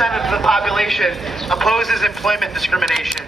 of the population opposes employment discrimination.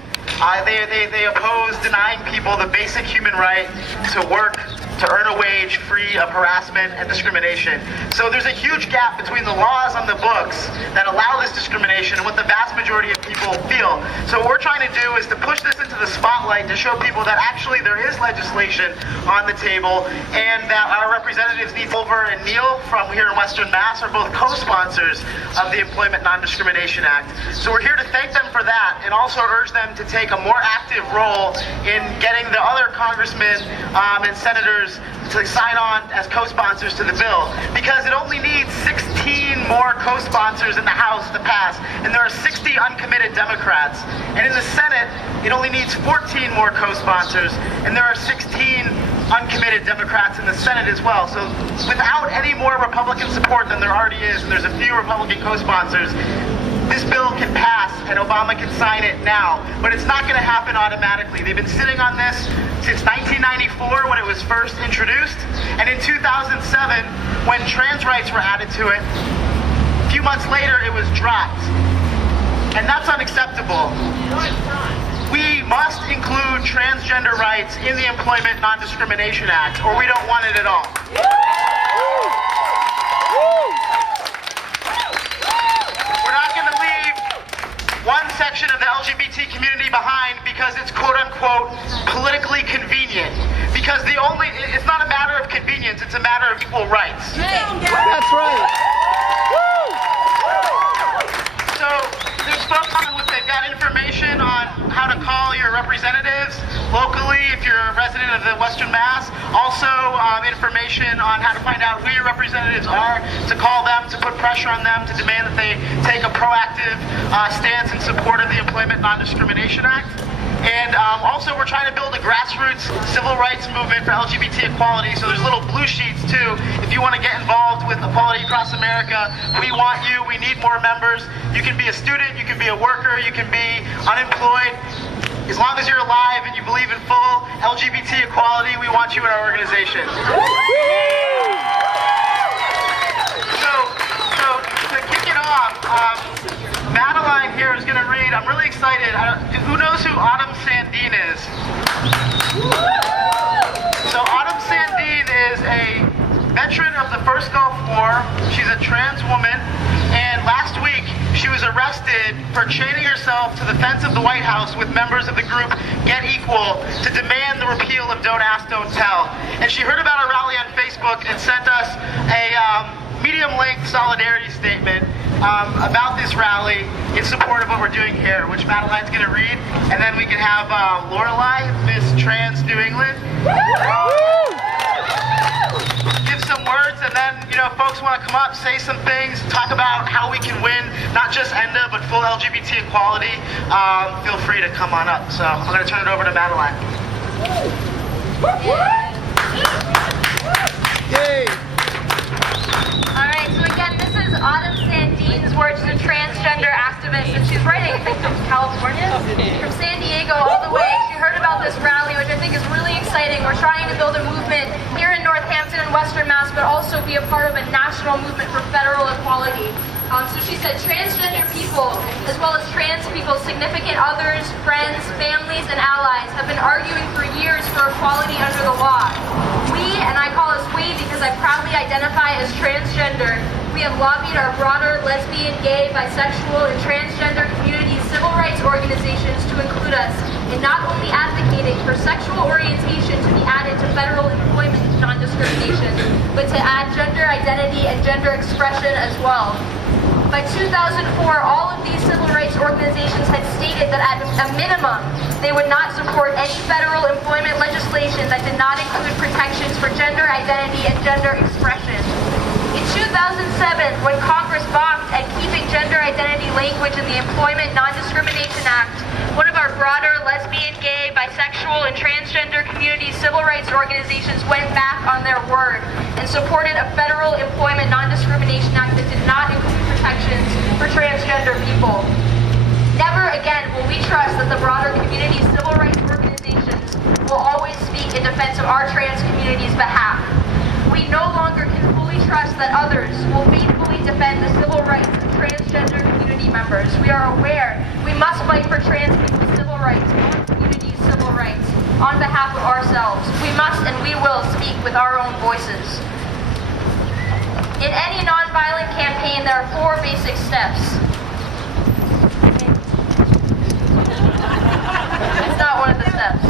They oppose denying people the basic human right to work, to earn a wage free of harassment and discrimination. So there's a huge gap between the laws on the books that allow this discrimination and what the vast majority of people feel. So what we're trying to do is to push this into the spotlight to show people that actually there is legislation on the table and that our representatives, Over and Neil from here in Western Mass, are both co-sponsors of the Employment Non-Discrimination Act. So we're here to thank them for that and also urge them to take a more active role in getting the other congressmen and senators to sign on as co-sponsors to the bill, because it only needs 16 more co-sponsors in the House to pass, and there are 60 uncommitted Democrats. And in the Senate, it only needs 14 more co-sponsors, and there are 16 uncommitted Democrats in the Senate as well. So without any more Republican support than there already is, and there's a few Republican co-sponsors, this bill can pass and Obama can sign it now, but it's not going to happen automatically. They've been sitting on this since 1994 when it was first introduced, and in 2007 when trans rights were added to it. A few months later it was dropped, and that's unacceptable. We must include transgender rights in the Employment Non-Discrimination Act, or we don't want it at all. One section of the LGBT community behind because it's quote-unquote politically convenient. Because it's not a matter of convenience, it's a matter of equal rights. That's right. So there's folks they've got information on how to call your representatives locally if you're a resident of the Western Mass. Also information on how to find out who your representatives are, to call them, to put pressure on them, to demand that they take a proactive stance in support of the Employment Non-Discrimination Act. And also we're trying to build a grassroots civil rights movement for LGBT equality. So there's little blue sheets too. If you want to get involved with equality across America, we want you. We need more members. You can be a student, you can be a worker, you can be unemployed. As long as you're alive and you believe in full LGBT equality, we want you in our organization. So to kick it off, Madeline here is going to read. I'm really excited. Who knows who Autumn Sandine is? So Autumn Sandine is a veteran of the First Gulf War. She's a trans woman, and last week she was arrested for chaining herself to the fence of the White House with members of the group Get Equal to demand the repeal of Don't Ask, Don't Tell. And she heard about our rally on Facebook and sent us a medium-length solidarity statement about this rally in support of what we're doing here, which Madeline's going to read, and then we can have Lorelei, Miss Trans New England, give some words, and then, if folks want to come up, say some things, talk about how we can win, not just ENDA, but full LGBT equality, feel free to come on up. So I'm going to turn it over to Madeline. Yay! Alright, so again, this is Autumn Sandine's words. She's a transgender activist, and she's writing, I think, from California, from San Diego all the way. She heard about this rally, which I think is really exciting. We're trying to build a movement here in Northampton and Western Mass, but also be a part of a national movement for federal equality. So she said transgender people, as well as trans people, significant others, friends, families, and allies have been arguing for years for equality under the law. We, and I call us we because I proudly identify as transgender, we have lobbied our broader lesbian, gay, bisexual, and transgender community civil rights organizations to include us in not only advocating for sexual orientation to be added to federal employment non-discrimination, but to add gender identity and gender expression as well. By 2004, all of these civil rights organizations had stated that at a minimum, they would not support any federal employment legislation that did not include protections for gender identity and gender expression. In 2007, when Congress balked at keeping gender identity language in the Employment Non-Discrimination Act, one of our broader lesbian, gay, bisexual, and transgender community civil rights organizations went back on their word and supported a federal Employment Non-Discrimination Act that did not include protections for transgender people. Never again will we trust that the broader community civil rights organizations will always speak in defense of our trans community's behalf. We no longer can fully trust that others will faithfully defend the civil rights of transgender community community members. We are aware we must fight for trans people's civil rights, our community's civil rights, on behalf of ourselves. We must and we will speak with our own voices. In any nonviolent campaign, there are 4 basic steps. It's not one of the steps.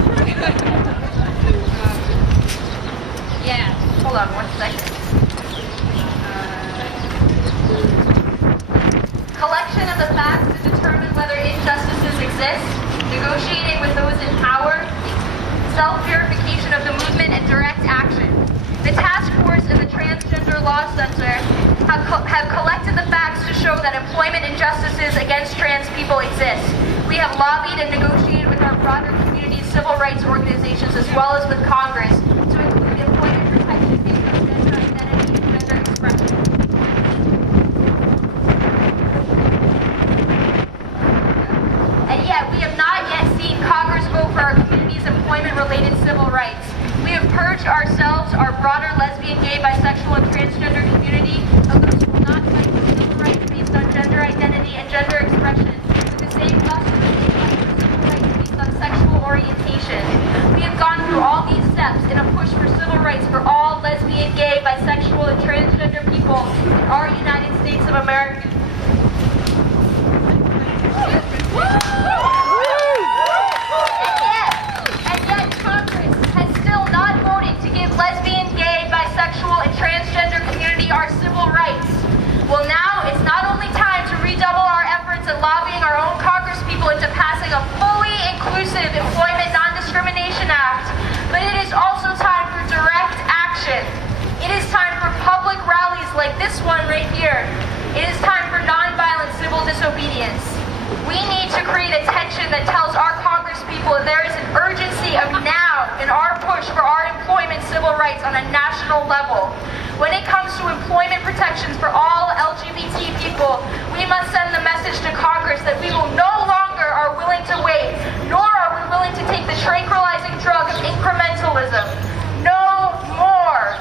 Yeah. Hold on 1 second. Collection of the facts to determine whether injustices exist, negotiating with those in power, self-purification of the movement, and direct action. The task force and the Transgender Law Center have collected the facts to show that employment injustices against trans people exist. We have lobbied and negotiated with our broader community civil rights organizations as well as with Congress to include employment protections based on gender identity and gender expression. And yet, we have not yet seen Congress vote for our community's employment-related civil rights. We have purged ourselves, our broader lesbian, gay, bisexual, and transgender community of those who will not fight for civil rights based on gender identity and gender expression, with the same lust for civil rights based on sexual orientation. We have gone through all these steps in a push for civil rights for all lesbian, gay, bisexual, and transgender people in our United States of America. And yet Congress has still not voted to give lesbian, gay, bisexual, and transgender community our civil rights. Well, now it's not only time to redouble our efforts in lobbying our own Congress people into passing a fully inclusive Employment Non-Discrimination Act, but it is also time for direct action. It is time for public rallies like this one right here. It is time for nonviolent civil disobedience. We need to create a tension that tells our Congress people that there is an urgency of now in our push for our employment civil rights on a national level. When it comes to employment protections for all LGBT people, we must send the message to Congress that we will no longer are willing to wait, nor are we willing to take the tranquilizing drug of incrementalism. No more.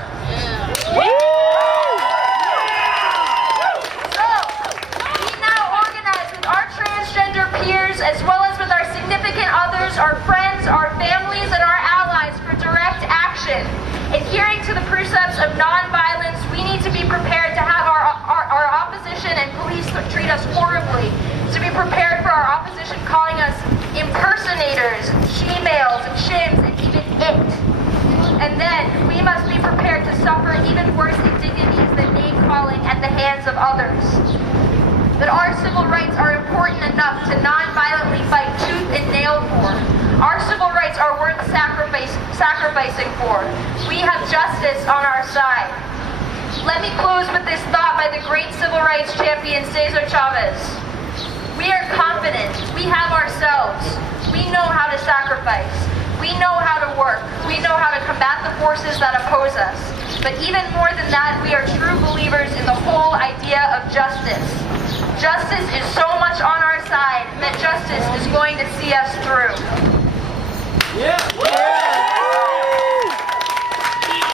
Peers, as well as with our significant others, our friends, our families, and our allies for direct action. Adhering to the precepts of nonviolence, we need to be prepared to have our opposition and police treat us horribly. To be prepared for our opposition calling us impersonators, she-males, and shims, and even it. And then we must be prepared to suffer even worse indignities than name-calling at the hands of others. That our civil rights are important enough to non-violently fight tooth and nail for. Our civil rights are worth sacrificing for. We have justice on our side. Let me close with this thought by the great civil rights champion Cesar Chavez. We are confident. We have ourselves. We know how to sacrifice. We know how to work. We know how to combat the forces that oppose us. But even more than that, we are true believers in the whole idea of justice. Justice is so much on our side that justice is going to see us through. Yeah.